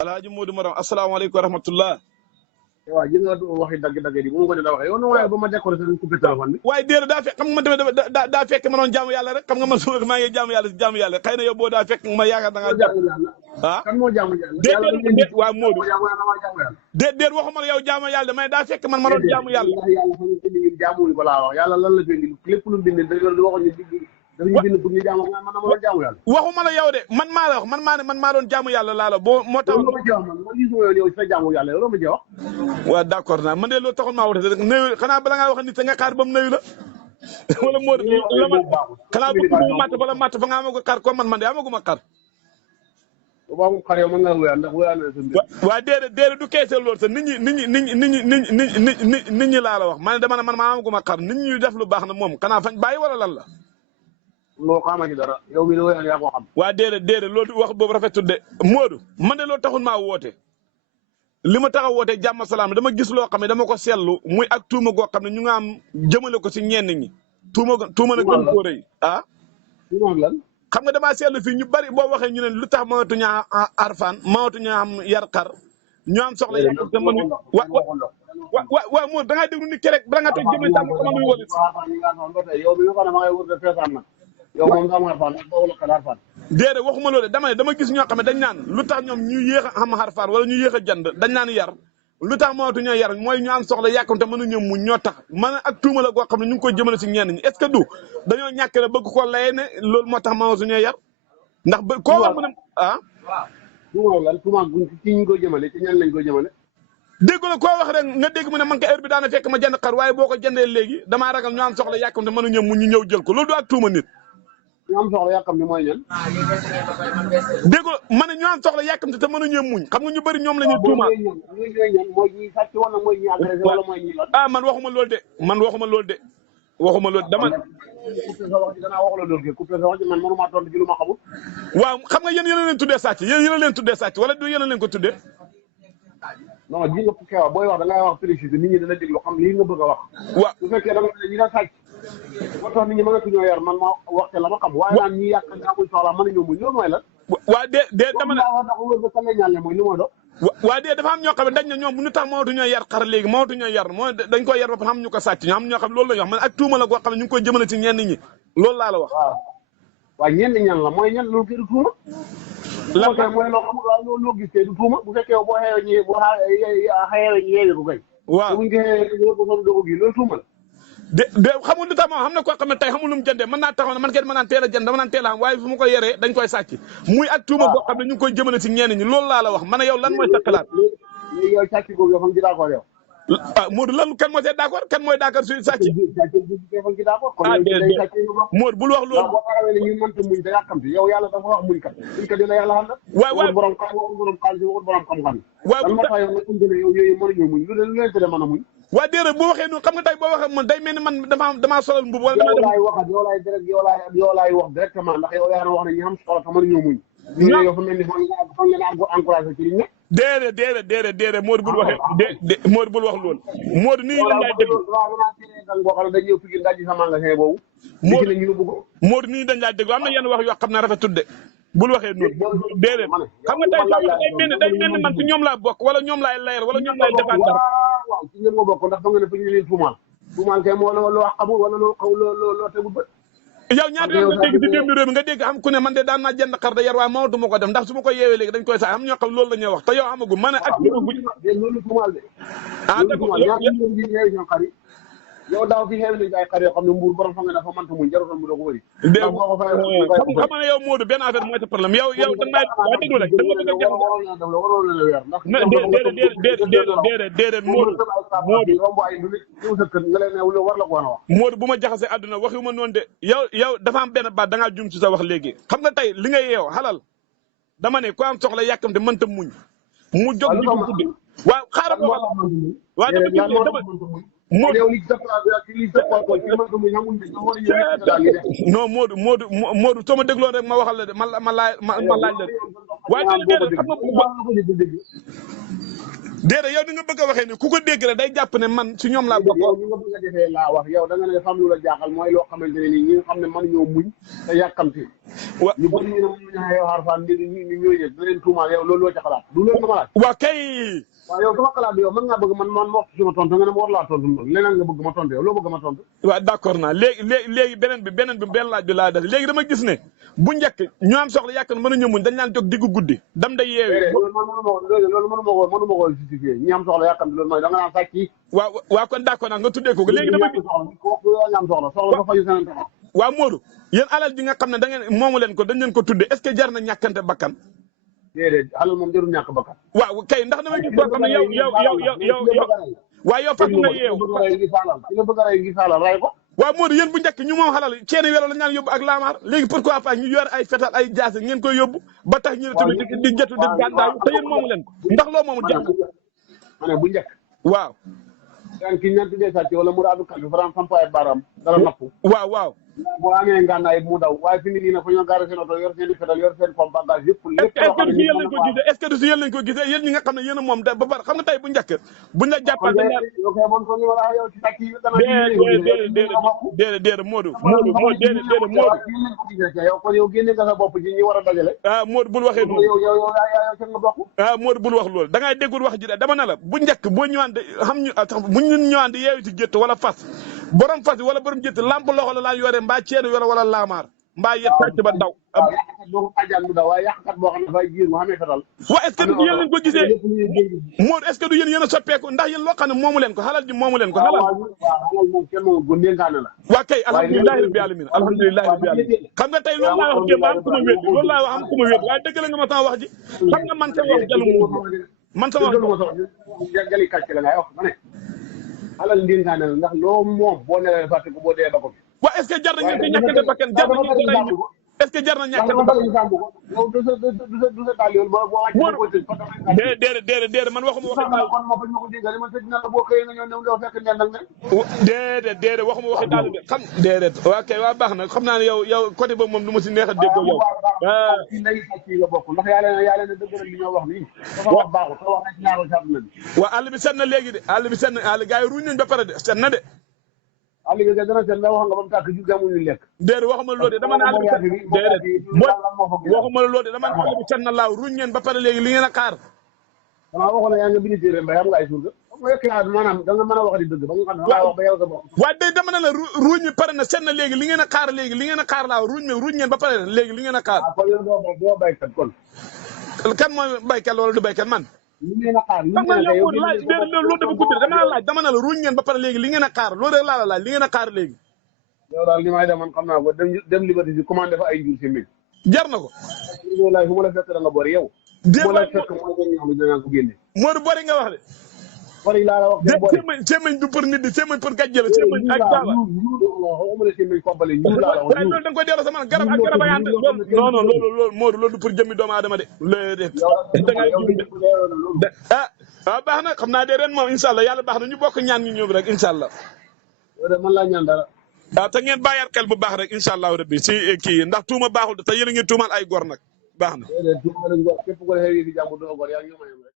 Alhaji Modou Maram asalaamaaleykum wa rahmatullah. waaw gis nga waxi dagg-dagg yi bu ma ko da waxee yow na waaye ba ma décoré sa coupé téléphone bi. waaye déedéet daa fekk xam nga man tamit daa fekk ma doon jaamu yàlla rek xam nga man su maa ngi jaamu yàlla si jaamu yàlla xëy na yow boo daa fekk ma yaakaar da ngaa jaamu ah kan moo jaamu yàlla. déet waaw Modou déet waxuma la yow jaamu yàlla mais daa fekk man ma doon jaamu yàlla. yàlla xam nga indi jaamuwuñu ko laa wax yàlla lan la fi indi lépp lu bind dañu waxoon ni dafa ñu bind pour ñu jaamu man dama doon jaamu yàlla. waxuma la yow de man maa la wax man maa doon jaamu yàlla laa la boo moo tax. loolu ma ci wax man gisuma yow sa jaamu yàlla yow loo ma ci wax. waaw d'accord naa man de loolu taxul maa woote rek nuyu xanaa bala ngaa wax nit nga xaar ba mu nuyu la. wala Modou la ma xanaa bëgg mu matt bala matt fa nga amagu xar ko man de amaguma xar. waaw moom xar yow mën ngaa wéyal ndax wéyal na sa mbir. waaw déedéet du keeseel loolu sax nit ñi laa la wax man dama ne man maa amaguma xar nit ñi def lu baax na moom xanaa fañ bàyyi wala lan la. loo xamante dara yow mi la wéyal yaa ko xam. waaw déedéet loolu wax boobu rafetul de Modou man de loolu taxul maa woote. li ma tax a woote jàmm salaam dama gis loo xam ne dama ko seetlu muy ak tuuma goo xam ne ñu nga am jëmale ko si ñenn ñi. tuuma na gën koo rëy ah. tuuma lan. xam nga damaa seetlu fii ñu bari boo waxee ñu ne lu tax mënatuñu arfan mënatuñu am yar xar ñu am soxla yàq te mënu wa Modou da ngaa déglu nit ki rek bala nga teg jëmale tàmm xama muy wala yow mi nga xam ne ma ngay wër de feesaan nag yow moom nga am arfan bawul ak arfan déedéet waxuma loolu dama gis ñoo xam ne dañ naan lu tax ñoom ñu yéex a am arfan wala ñu yéex a jënd dañ naan yar lu tax mënatuñoo yar mooy ñu am soxla yàkkamte mënuñu muñ ñoo tax man ak tuuma la goo xam ne ñu ngi koy jëmale si ñenn ñi est-ce que du dañoo ñàkk la bëgg ko layee ne loolu moo tax mënatuñoo yar ndax ba koo wax mu ne ah. tuuma lan tuuma ci ñu koy jëmale ci ñan lañ koy jëmale. dégg la koo wax rek nga dégg mu ne man ka heure bi daana fekk ma jënd xar waaye boo ko jëndee léegi damaa ragal ñu am soxla yàkkamte mënuñu muñ ñu ñëw jël ko loolu du ak tuuma nit. ñu am soxla yàkkamte mooy ñan. dégg nga ma ne ñu am soxla yàkkamte te mënuñu muñ xam nga ñu bëri ñoom la ñuy tuuma. mooy ñi sàcc wala mooy ñi agressé wala mooy ñi lan. ah man waxuma loolu de waxuma loolu dama. coupé sa wax ji danaa wax la loolu kay coupé sa wax ji man mënuma tontu ci lu ma xamul. waaw xam nga yéen a leen tuddee sàcc yéen leen tuddee sàcc wala du yéen a leen ko tuddee. non ji nga keewa booy wax da ngay wax félicité nit ñi dana déglu xam lii nga bëgg a wax. waaw bu fekkee da nga ne ñi la sàcc. moo tax nit ñi mënatuñoo yar man ma wax te la ma xam. waaye naan ñi yàq nga amuñ soxla mën nañoo muñ loolu mooy lan. waa de dama ne. wax ndax wóor ba kan la ñaan mooy li ma doon. waa de dafa am ñoo xam ne dañ ne ñoom bu ñu tax mënatuñoo yar xar léegi mënatuñoo yar moo dañ koy yar ba xam ñu ko sàcc ñu am ñoo xam loolu la ñu wax man ak tuuma la goo xam ne ñu ngi koy jëmale ci ñenn ñi loolu laa la wax. waaw ñenn ñan la mooy ñan loolu kay du tuuma. lan kay mooy loo xam waaw loo gis tey du tuuma bu fekkee boo xeewee ñi boo xeewee ñi yeewee ko kay. waaw buñ ko xeewee ko doon dogo gi loolu tuuma la. de xamul lu tax moom xam ne koo xam ne tey xamul lu mu jëndee mën naa taxaw ne man kenn mën naan teel a jënd dama naan teel a xam waaye fu mu koy yeree dañ koy sàcc muy ak tuuma boo xam ne ñu ngi koy jëmale ci ñenn ñi loolu laa la wax man yow lan mooy sa xalaat. léegi yow sàcc boobu yow xam ci d'accord yow. ah Modou lan kan moo see d'accord kan mooy d'accord suy sàcc. ah déedéet Modou bul wax loolu. boo taxawee ne ñu mënta muñ te yàkkamti yow yàlla dafa wax muñ kat dina yàlla xam na. waay borom xaalis borom xam-xam. waaw lan moo tax yow nga indi ne yow yooyu mënuñu muñ lu leen tere mën a muñ. waa déedéet boo waxee noonu xam nga tey boo waxee man day mel ni man damaa solal mbub wala yow laay waxat yow laay wax directement ndax yow yaa wax ne ñi am soxla te mënuñu muñ. ñu yow fa mel ni fa ngeen encouragé ci li ñu ne. déedéet Modou bul waxee Modou bul wax loolu. Modou nii dañ laay déglu boo xam ne dañ ñëw fii ndaji sa magasin boobu. Modou nii dañ laay déglu am na yenn wax yoo xam ne rafetul de bul waxee noonu déedéet xam nga tey soo wax day mel ni man ci ñoom laa bokk wala ñoom laay leer wala ñoom laay defaat dara. waaw ci ñoom nga bokk ndax da nga ne fa ñu leen tuumaal kay moo loo wax xamul wala loo tegul bët. yow ñaata yoon nga dégg ci démb réew mi nga dégg am ku ne man de daan naa jënd xar da yar waaye mënatuma ko def ndax su ma ko yeewee léegi dañ koy sax am ñoo xam loolu la ñuy wax te yow amagu ma ne ak loolu tuumaal de ah d'accord yow daaw fi xew nañ ay xar yoo xam ne mbuur borom fa nga dafa mënta muñ jarutoon mu doo ko bëri xam nga yow Modou benn affaire mooy sa problème yow da nga waa déglu rek da nga bëgg a déedéet Modou bu ma jaxasee àdduna waxi ma noonu de yow dafa am benn baat da ngaa jum ci sa wax léegi xam nga tey li nga yeew xalal dama ne ko am soxla yàkkamte mënta muñ mu jóg di ko tudde waaw xaaral waaw dama non Modou soo ma dégloon rek ma waxal la de ma laaj la waaye déedéet xam nga déedéet yow ni nga bëgg a waxee ni ku ko dégg rek day jàpp ne man ci ñoom laa bokk. yow ni nga bëgg a defee laa wax yow da nga ne fam lu la jaaxal mooy loo xamante ne nii ñi nga xam ne man ñoo muñ te yàkkamti wa ñu bëri ñu ne mën nañu xew xarfaan ndi ñu ñooy ne da leen tuumaal yow loolu loo ci xalaat du loolu nga ma laaj waa kay waaw yow sama xalaat bi yow mën ngaa bëgg man ma wax ci ma tontu nga ne ma war laa tontu leneen nga bëgg ma tontu yow loo bëgg ma tontu waaw d'accord naa léegi beneen bi benn laaj bi laa def léegi dama gis ne bu njëkk ñu am soxla yàkk mën a ñëmuñ dañ naan jóg diggu guddi dam day yeewee loolu mënuma ko justifier ñi am soxla yàkkamti loolu mooy da nga naan sàcc yi waaw kon d'accord naa nga tuddee ko léegi dama gis ñi am soxla ba faju seen taxaw waaw Modou yéen alal ji nga xam ne da ngeen moomu leen ko dañ leen ko tudde est-ce que jar na ñàkkante bakkan déedéet alal moom jarul ñàkk bakkan waaw kay ndax dama gis boo xam ne yow waaw yow fekk nga yeew ki la bëgg a rey ngi saalal ray ko waaw Modou yéen bu njëkk ñu moom xalal ceeni welo la ñaan yóbbu ak laamaar léegi pourquoi pas ñu yor ay fetal ay jaase ngeen koy yóbbu ba tax ñu ne tamit di jotu di gàndaay te yéen moomu leen ko ndax loo moomu jàpp ma ne bu njëkk waaw daan ki ñaan tuddee sàcc wala mu raadu kalbi faram sampaay baaraam dara napp waaw boo amee ngànnaay mu daw waaye fi ni nii na fa ñoo gaare seen oto yor seen i fetal yor seen pompe bagage yëpp est-ce que du si yéen lañ ko gisee est-ce que du si yéen lañ ko gisee yéen ñi nga xam ne yéen a moom da ba pare xam nga tey bu njëkk buñ la jàppal dañ déedéet Modou yow kon yow génne nga sa bopp ci ñi war a dajale Modou bul waxee noonu yow nga bokk Modou bul wax loolu da ngay déggul wax ji de dama ne la bu njëkk boo ñëwaan de xam ñu tax bu ñu ñëwaan di yeewi ci gétt wala fas borom fas wala borom gétt lamp loxo la laan yore mbaa ceenu yore wala laamaar mbaa yet tàcc ba daw waaye yàqkat boo xam ne dafay jiir mu xamee fetal waaw est-ce que du yéen lañ ko gisee Modou est-ce que du yéen a soppeeku ndax yéen loo xam ne moomu leen ko xalal ji moomu leen ko xalal moom kenn moom gu ndénkaane la waa kay alhamdulilahi rabbi alamin alhamdulilahi rabbi alamin xam nga tey loolu laa wax démb am ku ma wéet loolu laa wax am ku ma wéet waaye dëgg la nga ma sama wax ji xam nga man sama wax jalu man sama wax jali kàcc la ngay wax ma ne xalal ndénkaane la ndax loo moom boo nelawee fàtte ko boo dee ba ko waa est-ce que jar na ngeen ko ñàkkante bakkan jar na ngeen ko rey est-ce que jar na ñàkkante bakkan du sa taal yoon boo wàcc déedéet man waxuma waxi daal kon moo fañ ma ko déggal ma tëj na la boo xëyee nga ñëw ñëw fekk ndeen nag ne déedéet waxuma waxi daal de xam déedéet waa kay waa baax na xam naa ne yow côté boobu moom du ma si neex a déggoo yow ci ndey sàcc yi nga bokk ndax yaa leen dëgg li ñoo wax nii dafa wax baaxul te wax rek ñaaro ci àdduna bi waa àll bi set na léegi de àll bi set na àll gars yi ruuñ nañ ba pare de set na de àll bi dana set nga wax nga ba mu tàkk ju gamuñu lekk déedéet waxuma la loolu de dama ne àll bi set déedéet waxuma la loolu de dama ne àll bi set na laaw ruuñ ngeen ba pare léegi li ngeen a xaar damaa waxoon ne yaa nga bini téere mbay xam nga ay surga maanaam da nga mën a wax di dëgg ba nga xam ne da ngaa wax ba yow sa bopp waaye day dama ne la ruuñ mi pare na set na léegi li ngeen a xaar léegi li ngeen a xaar laaw ruuñ ngeen ba pare léegi li ngeen a xaar kon yow doo baykat kon kan mooy baykat wala du baykat man li ngeen a xaar xam nga yow laaj loolu dafa gudd dama la laaj dama ne la ruuñ ngeen ba pare léegi li ngeen a xaar loolu rek laa la laaj li ngeen a xaar léegi yow daal li may def man xam naa ko dem liberté si commandé fa ay njur si mbir jar na ko laay fu ma la fekk da nga bori yow fu ma la fekk mooy nga ñax mi danaa ko génne Modou bori nga wax de bori laa la wax sémañ du pour nit di sémañ pour gàjjë la sémañ ak daala xamala sémañ compale ñu laa la wax waaye loolu da nga koy delloo sama garab ak garab ay ànd non loolu Modou loolu du pour jëmmi doomu aadama de da ngay baax na xam naa de ren moom incha allah yàlla baax na ñu bokk ñaan ñu ñëw rek incha allah man laa ñaan dara te ngeen bàyyaat xel bu baax rek incha allah rabbi si kii ndax tuuma baaxul te yéen a ngi tuumal ay gor nag baax na tuuma lañ gor képp ko xew yi fi jàmbur doo gor yaa ngi